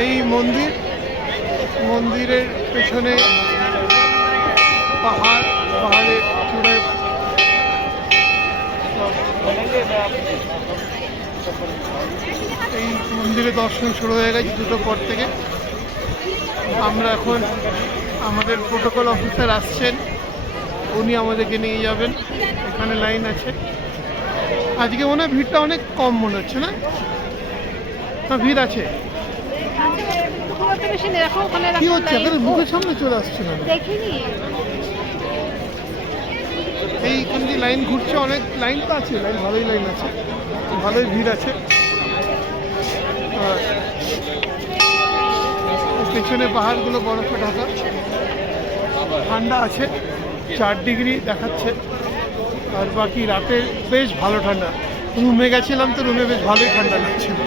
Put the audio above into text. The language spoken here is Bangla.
এই মন্দিরের পেছনে পাহাড়ে চূড়ায় এই মন্দিরে দর্শন শুরু হয়ে গেছে দুটো পর থেকে। আমরা এখন আমাদের প্রোটোকল অফিসার আসছেন, উনি আমাদেরকে নিয়ে যাবেন। এখানে লাইন আছে। আজকে মনে হয় ভিড়টা অনেক কম মনে হচ্ছে, না ভিড় আছে? কি হচ্ছে মুখের সামনে চলে আসছে না? এইখান দিয়ে লাইন ঘুরছে, অনেক লাইন তো আছে, লাইন ভালোই লাইন আছে, ভালোই ভিড় আছে। পেছনে পাহাড়গুলো বরফে ঢাকা, ঠান্ডা আছে, 4 ডিগ্রি দেখাচ্ছে। আর বাকি রাতে বেশ ভালো ঠান্ডা। রুমে গেছিলাম তো, রুমে বেশ ভালোই ঠান্ডা লাগছিল।